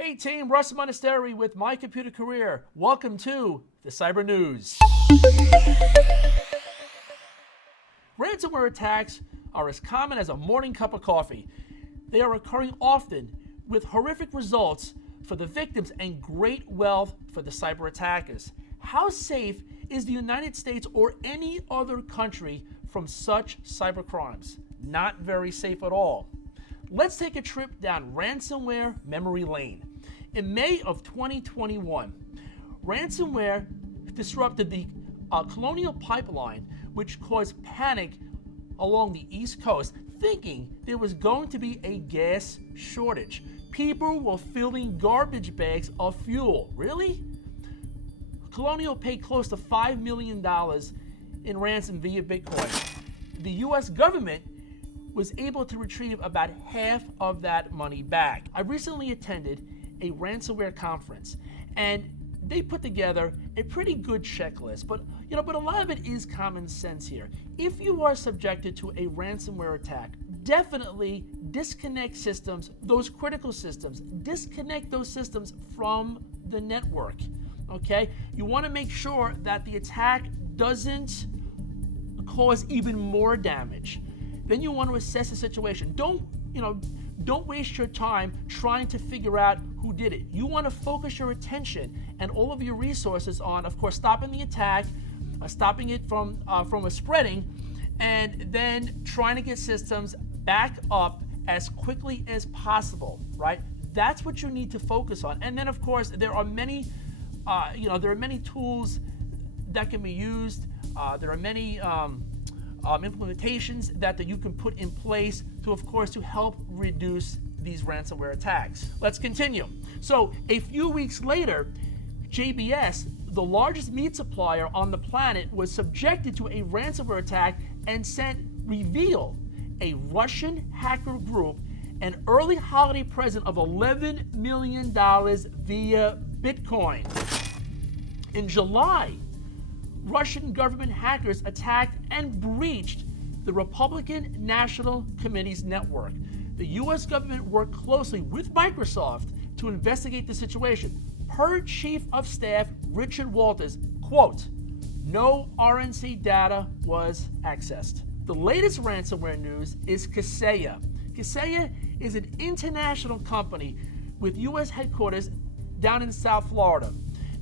Hey team, Russ Munisteri with My Computer Career. Welcome to the Cyber News. Ransomware attacks are as common as a morning cup of coffee. They are occurring often with horrific results for the victims and great wealth for the cyber attackers. How safe is the United States or any other country from such cyber crimes? Not very safe at all. Let's take a trip down ransomware memory lane. In May of 2021, ransomware disrupted the Colonial Pipeline, which caused panic along the East Coast, thinking there was going to be a gas shortage. People were filling garbage bags of fuel. Really? Colonial paid close to $5 million in ransom via Bitcoin. The US government was able to retrieve about half of that money back. I recently attended a ransomware conference, and they put together a pretty good checklist, but a lot of it is common sense here. If you are subjected to a ransomware attack, definitely disconnect systems, those critical systems, disconnect those systems from the network, okay? You want to make sure that the attack doesn't cause even more damage. Then you want to assess the situation. Don't waste your time trying to figure out who did it. You want to focus your attention and all of your resources on, of course, stopping the attack, stopping it from spreading, and then trying to get systems back up as quickly as possible, right? That's what you need to focus on. And then, of course, there are many tools that can be used. There are many implementations that you can put in place to help reduce these ransomware attacks. Let's continue. So a few weeks later, JBS, the largest meat supplier on the planet, was subjected to a ransomware attack and sent Reveal, a Russian hacker group, an early holiday present of $11 million via Bitcoin. In July, Russian government hackers attacked and breached the Republican National Committee's network. The U.S. government worked closely with Microsoft to investigate the situation. Per Chief of Staff Richard Walters, quote, "No RNC data was accessed." The latest ransomware news is Kaseya. Kaseya is an international company with U.S. headquarters down in South Florida.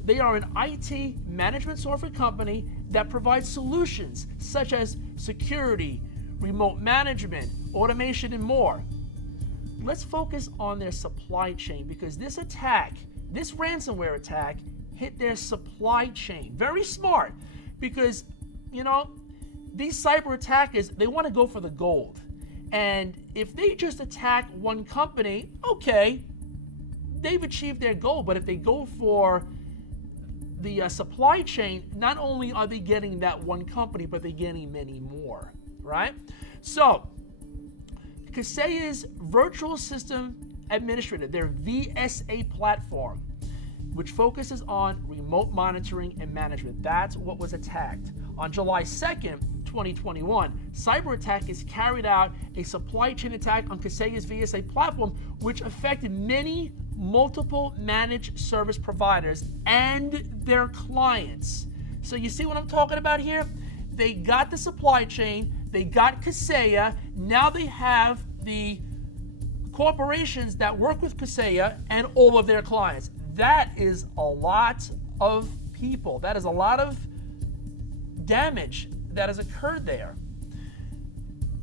They are an IT management software company that provides solutions such as security, remote management, automation, and more. Let's focus on their supply chain, because this ransomware attack, hit their supply chain. Very smart, because, these cyber attackers, they want to go for the gold. And if they just attack one company, okay, they've achieved their goal. But if they go for the supply chain, not only are they getting that one company, but they're getting many more, right? So, Kaseya's Virtual System Administrator, their VSA platform, which focuses on remote monitoring and management, that's what was attacked. On July 2nd, 2021, cyber attackers carried out a supply chain attack on Kaseya's VSA platform, which affected multiple managed service providers and their clients. So you see what I'm talking about here? They got the supply chain, they got Kaseya, now they have the corporations that work with Kaseya and all of their clients. That is a lot of people. That is a lot of damage that has occurred there.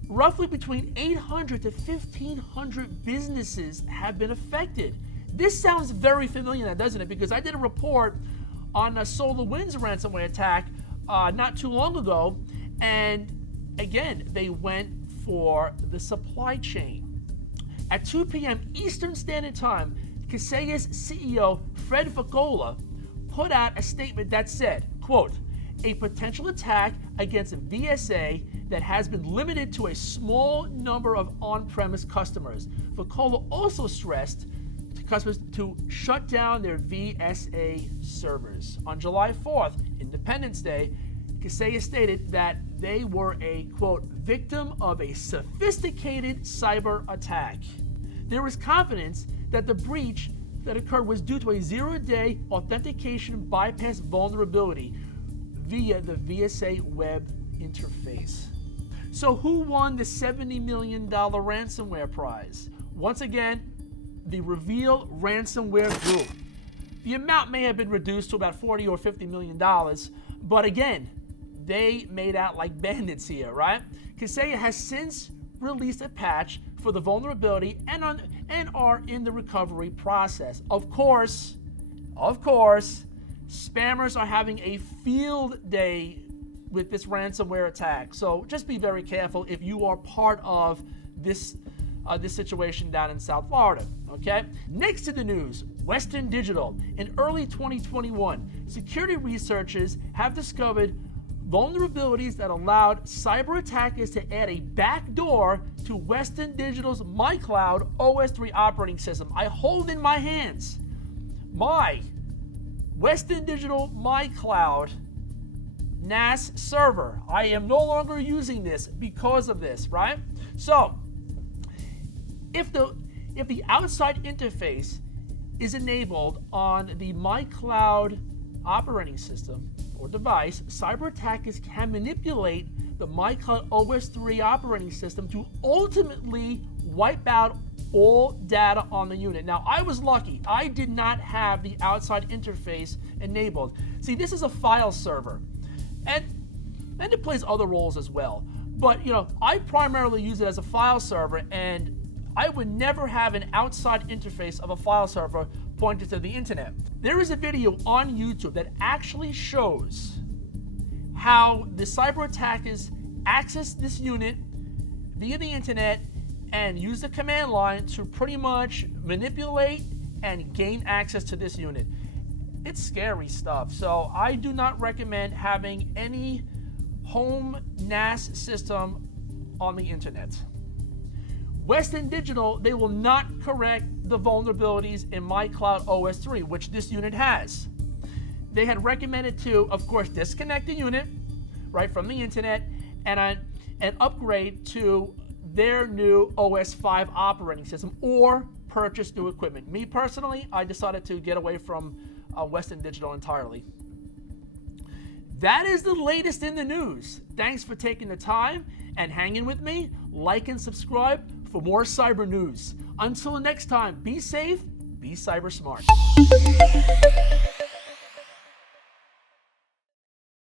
Roughly between 800 to 1,500 businesses have been affected. This sounds very familiar now, doesn't it? Because I did a report on a SolarWinds ransomware attack not too long ago, and again, they went for the supply chain. At 2 p.m. Eastern Standard Time, Kaseya's CEO, Fred Vacola, put out a statement that said, quote, "A potential attack against a VSA that has been limited to a small number of on-premise customers." Vacola also stressed to customers to shut down their VSA servers. On July 4th, Independence Day, Kaseya stated that they were a, quote, "victim of a sophisticated cyber attack." There is confidence that the breach that occurred was due to a zero-day authentication bypass vulnerability via the VSA web interface. So who won the $70 million ransomware prize? Once again, the Reveal Ransomeware Group. The amount may have been reduced to about $40 or $50 million, but again, they made out like bandits here, right? Kaseya has since released a patch for the vulnerability and are in the recovery process. Of course, spammers are having a field day with this ransomware attack. So just be very careful if you are part of this situation down in South Florida, okay? Next to the news, Western Digital. In early 2021, security researchers have discovered vulnerabilities that allowed cyber attackers to add a backdoor to Western Digital's myCloud OS 3 operating system. I hold in my hands my Western Digital myCloud NAS server. I am no longer using this because of this, right? So, if the outside interface is enabled on the myCloud operating system or device, cyber attackers can manipulate the myCloud OS 3 operating system to ultimately wipe out all data on the unit. Now, I was lucky. I did not have the outside interface enabled. See, this is a file server, and it plays other roles as well. But, I primarily use it as a file server, and I would never have an outside interface of a file server pointed to the internet. There is a video on YouTube that actually shows how the cyber attackers access this unit via the internet and use the command line to pretty much manipulate and gain access to this unit. It's scary stuff, so I do not recommend having any home NAS system on the internet. Western Digital, they will not correct the vulnerabilities in myCloud OS 3, which this unit has. They had recommended to, of course, disconnect the unit, right, from the internet and upgrade to their new OS 5 operating system or purchase new equipment. Me personally, I decided to get away from Western Digital entirely. That is the latest in the news. Thanks for taking the time and hanging with me. Like and subscribe for more cyber news. Until next time, be safe, be cyber smart.